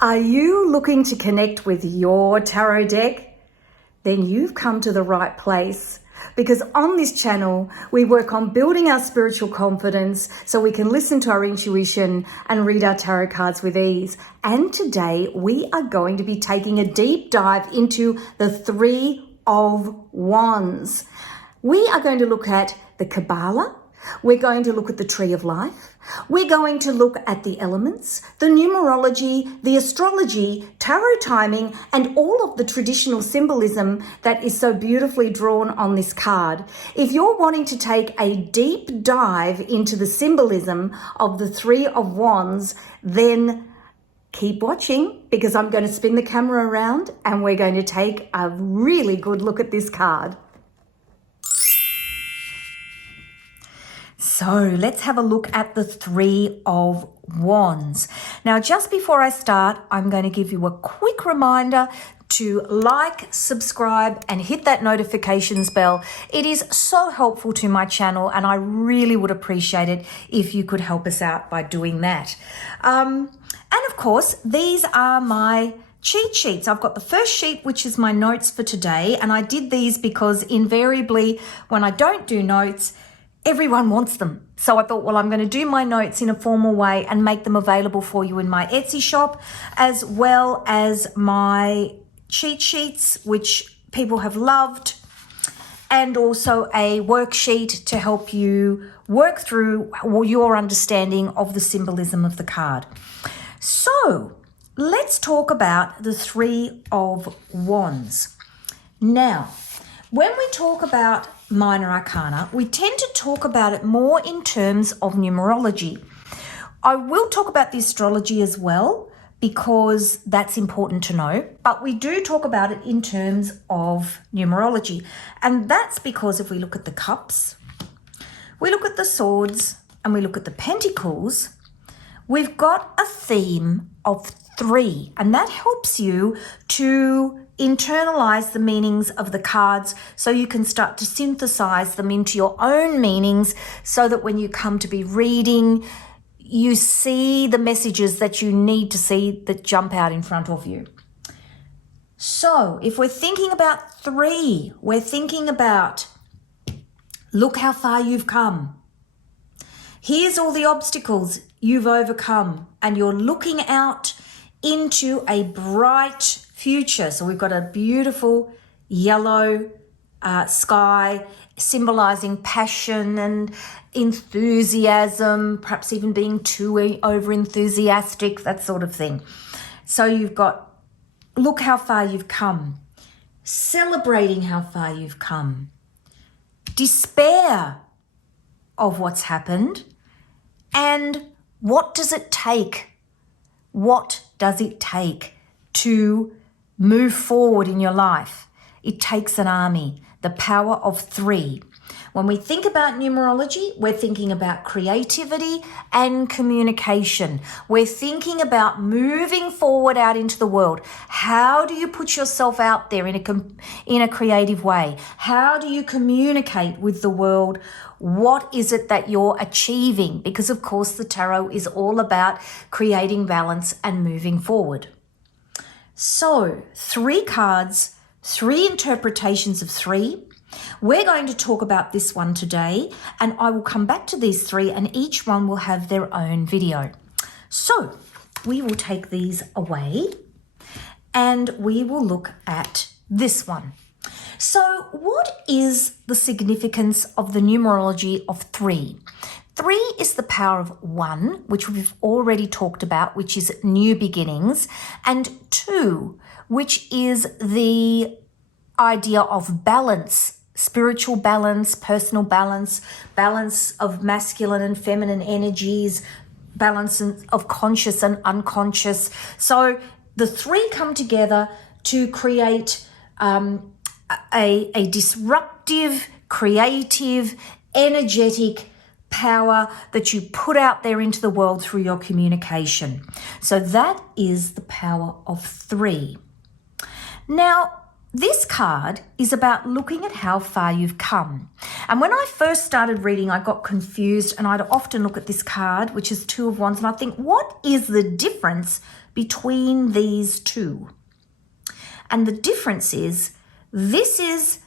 Are you looking to connect with your tarot deck? Then you've come to the right place, because on this channel, we work on building our spiritual confidence so we can listen to our intuition and read our tarot cards with ease. And today we are going to be taking a deep dive into the Three of Wands. We are going to look at the Kabbalah. We're going to look at the Tree of Life. We're going to look at the elements, the numerology, the astrology, tarot timing, and all of the traditional symbolism that is so beautifully drawn on this card. If you're wanting to take a deep dive into the symbolism of the Three of Wands, then keep watching, because I'm going to spin the camera around and we're going to take a really good look at this card. So let's have a look at the Three of Wands. Now, just before I start, I'm going to give you a quick reminder to like, subscribe, and hit that notifications bell. It is so helpful to my channel, and I really would appreciate it if you could help us out by doing that. And of course, these are my cheat sheets. I've got the first sheet, which is my notes for today, and I did these because invariably when I don't do notes, everyone wants them. So I thought, well, I'm going to do my notes in a formal way and make them available for you in my Etsy shop, as well as my cheat sheets, which people have loved, and also a worksheet to help you work through your understanding of the symbolism of the card. So let's talk about the Three of Wands. Now, when we talk about minor arcana, we tend to talk about it more in terms of numerology. I will talk about the astrology as well, because that's important to know, but we do talk about it in terms of numerology. And that's because if we look at the cups, we look at the swords, and we look at the pentacles, we've got a theme of three, and that helps you to internalize the meanings of the cards so you can start to synthesize them into your own meanings, so that when you come to be reading, you see the messages that you need to see that jump out in front of you. So if we're thinking about three, we're thinking about, look how far you've come. Here's all the obstacles you've overcome, and you're looking out into a bright future. So we've got a beautiful yellow sky symbolizing passion and enthusiasm, perhaps even being too over enthusiastic, that sort of thing. So you've got, look how far you've come, celebrating how far you've come, despair of what's happened, and what does it take? What does it take to move forward in your life? It takes an army, the power of three. When we think about numerology, we're thinking about creativity and communication. We're thinking about moving forward out into the world. How do you put yourself out there in a creative way? How do you communicate with the world? What is it that you're achieving? Because of course the tarot is all about creating balance and moving forward. So, three cards, three interpretations of three. We're going to talk about this one today, and I will come back to these three, and each one will have their own video. So we will take these away and we will look at this one. So what is the significance of the numerology of three? Three is the power of one, which we've already talked about, which is new beginnings, and two, which is the idea of balance, spiritual balance, personal balance, balance of masculine and feminine energies, balance of conscious and unconscious. So the three come together to create a disruptive, creative, energetic power that you put out there into the world through your communication. So that is the power of three. Now, this card is about looking at how far you've come. And when I first started reading, I got confused, and I'd often look at this card, which is Two of Wands, and I think, what is the difference between these two? And the difference is, this is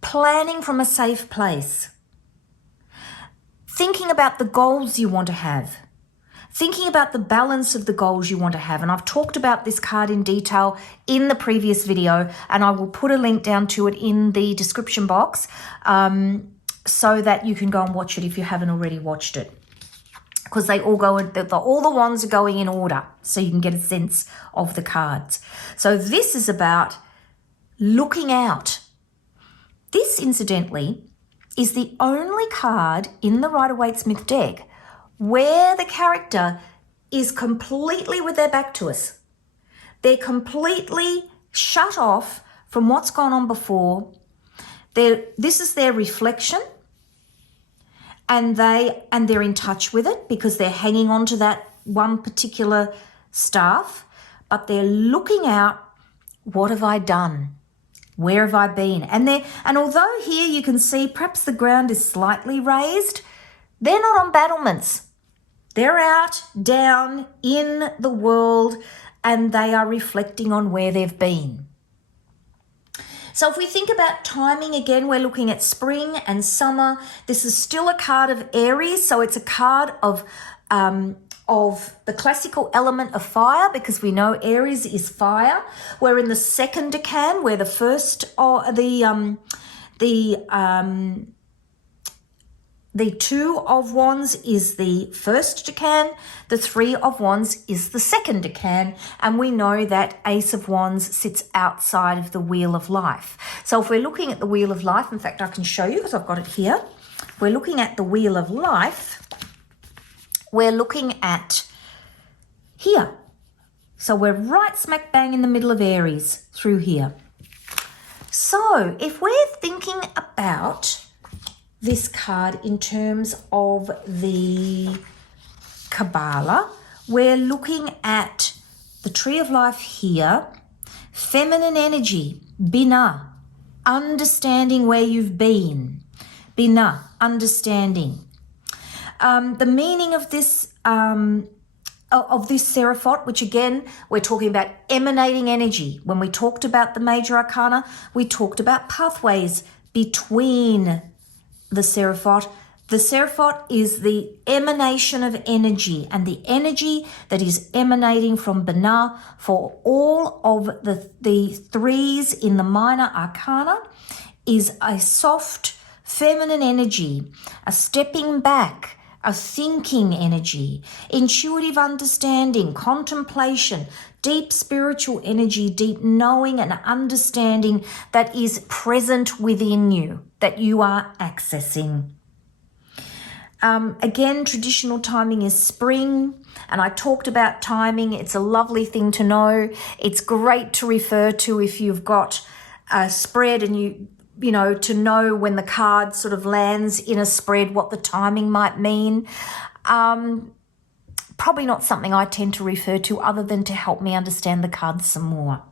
planning from a safe place, thinking about the goals you want to have, thinking about the balance of the goals you want to have. And I've talked about this card in detail in the previous video, and I will put a link down to it in the description box so that you can go and watch it if you haven't already watched it. Because they all go, all the wands are going in order, so you can get a sense of the cards. So this is about looking out. This, incidentally, is the only card in the Rider-Waite-Smith deck where the character is completely with their back to us. They're completely shut off from what's gone on before. This is their reflection, and they're in touch with it because they're hanging on to that one particular staff, but they're looking out, what have I done? Where have I been? And although here you can see perhaps the ground is slightly raised, they're not on battlements. They're out, down in the world, and they are reflecting on where they've been. So if we think about timing, again, we're looking at spring and summer. This is still a card of Aries, so it's a card of the classical element of fire, because we know Aries is fire. We're in the second decan, where the first, the Two of Wands is the first decan, the Three of Wands is the second decan, and we know that Ace of Wands sits outside of the Wheel of Life. So if we're looking at the Wheel of Life, in fact, I can show you because I've got it here. We're looking at the Wheel of Life. We're looking at here. So we're right smack bang in the middle of Aries through here. So if we're thinking about this card in terms of the Kabbalah, we're looking at the Tree of Life here, feminine energy, Binah, understanding where you've been, Binah, understanding. The meaning of this Seraphot, which again, we're talking about emanating energy. When we talked about the major arcana, we talked about pathways between the Seraphot. The Seraphot is the emanation of energy, and the energy that is emanating from Binah for all of the threes in the minor arcana is a soft feminine energy, a stepping back, a thinking energy, intuitive understanding, contemplation, deep spiritual energy, deep knowing and understanding that is present within you, that you are accessing. Again, traditional timing is spring, and I talked about timing. It's a lovely thing to know. It's great to refer to if you've got a spread and you know, to know when the card sort of lands in a spread, what the timing might mean. Probably not something I tend to refer to other than to help me understand the cards some more.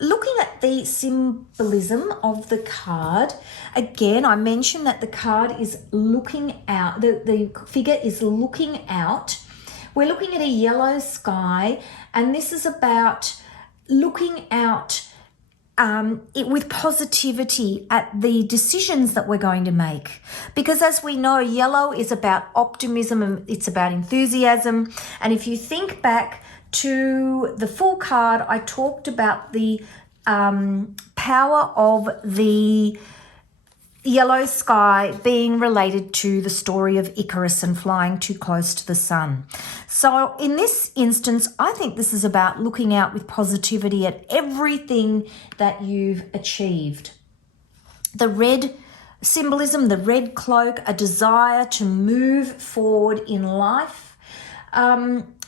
Looking at the symbolism of the card, again, I mentioned that the card is looking out, the figure is looking out. We're looking at a yellow sky, and this is about looking out with positivity at the decisions that we're going to make. Because as we know, yellow is about optimism and it's about enthusiasm. And if you think back to the full card, I talked about the power of the yellow sky being related to the story of Icarus and flying too close to the sun. So in this instance, I think this is about looking out with positivity at everything that you've achieved. The red symbolism, the red cloak, a desire to move forward in life.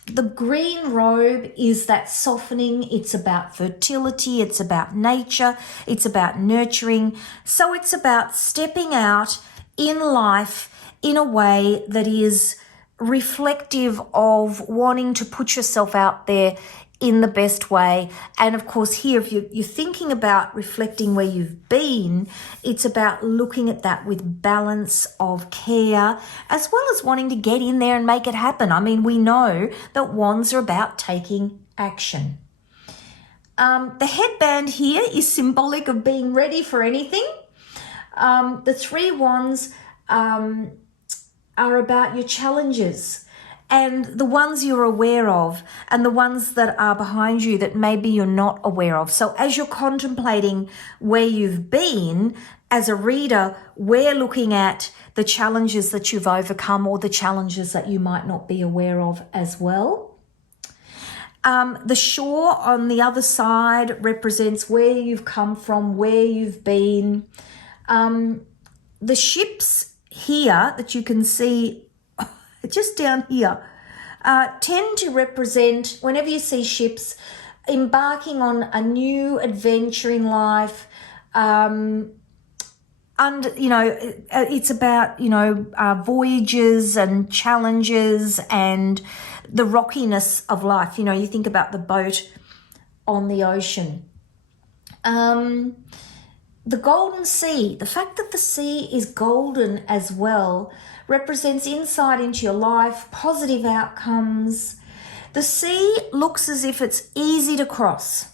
The green robe is that softening. It's about fertility. It's about nature. It's about nurturing. So it's about stepping out in life in a way that is reflective of wanting to put yourself out there in the best way. And of course here, if you're thinking about reflecting where you've been, it's about looking at that with balance of care, as well as wanting to get in there and make it happen. I mean, we know that wands are about taking action. The headband here is symbolic of being ready for anything. The 3 wands are about your challenges, and the ones you're aware of and the ones that are behind you that maybe you're not aware of. So as you're contemplating where you've been, as a reader, we're looking at the challenges that you've overcome or the challenges that you might not be aware of as well. The shore on the other side represents where you've come from, where you've been. The ships here that you can see just down here tend to represent, whenever you see ships, embarking on a new adventure in life. It's about, voyages and challenges and the rockiness of life. You think about the boat on the ocean. The golden sea, the fact that the sea is golden as well, represents insight into your life, positive outcomes. The sea looks as if it's easy to cross,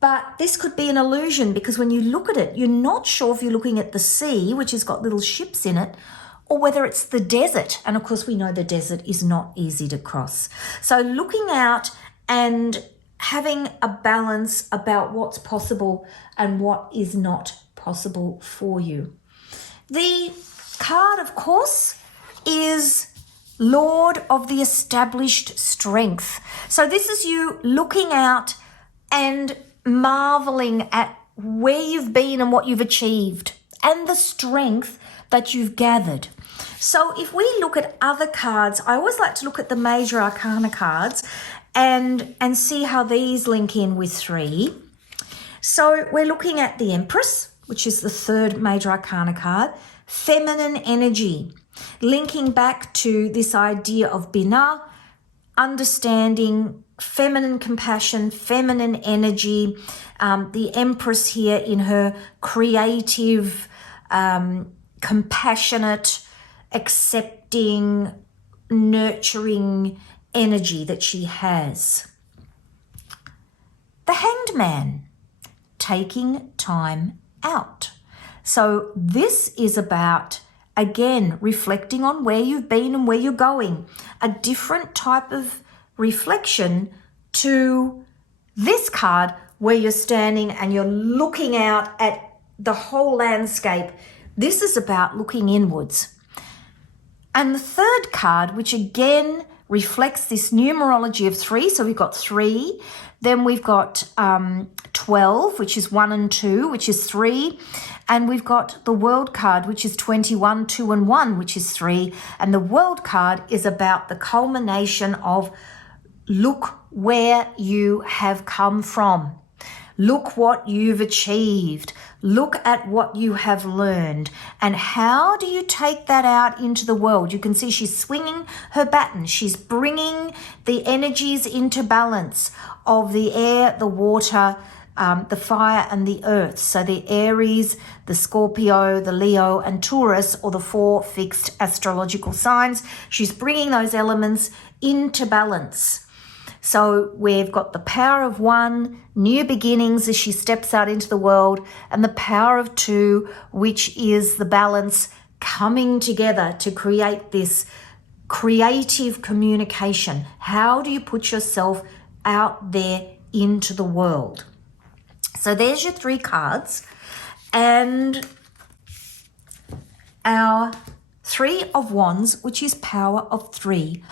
but this could be an illusion, because when you look at it, you're not sure if you're looking at the sea, which has got little ships in it, or whether it's the desert. And of course, we know the desert is not easy to cross. So looking out and having a balance about what's possible and what is not possible for you. The card, of course, is Lord of the Established Strength. So this is you looking out and marveling at where you've been and what you've achieved and the strength that you've gathered. So if we look at other cards, I always like to look at the major arcana cards and see how these link in with 3. So we're looking at the Empress, which is the 3rd major arcana card, feminine energy, linking back to this idea of Binah, understanding feminine compassion, feminine energy, the Empress here in her creative, compassionate, accepting, nurturing energy that she has. The Hanged Man, taking time out. So this is about, again, reflecting on where you've been and where you're going. A different type of reflection to this card where you're standing and you're looking out at the whole landscape. This is about looking inwards. And the 3rd card, which again reflects this numerology of 3. So we've got 3. Then we've got 12, which is 1 and 2, which is 3. And we've got the World card, which is 21, 2 and 1, which is 3. And the World card is about the culmination of look where you have come from. Look what you've achieved. Look at what you have learned. And how do you take that out into the world? You can see she's swinging her baton. She's bringing the energies into balance of the air, the water, the fire and the earth. So the Aries, the Scorpio, the Leo and Taurus, or the 4 fixed astrological signs. She's bringing those elements into balance. So we've got the power of 1, new beginnings as she steps out into the world, and the power of 2, which is the balance coming together to create this creative communication. How do you put yourself out there into the world? So there's your 3 cards, and our 3 of Wands, which is power of 3,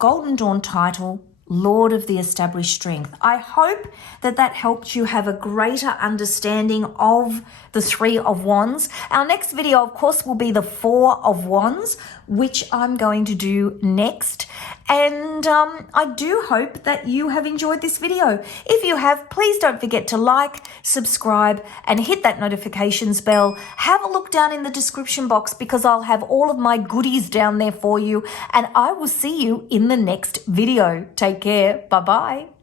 Golden Dawn title, Lord of the Established Strength. I hope that helped you have a greater understanding of the 3 of Wands. Our next video, of course, will be the 4 of Wands, which I'm going to do next. And I do hope that you have enjoyed this video. If you have, please don't forget to like, subscribe, and hit that notifications bell. Have a look down in the description box because I'll have all of my goodies down there for you. And I will see you in the next video. Take Take care. Bye-bye.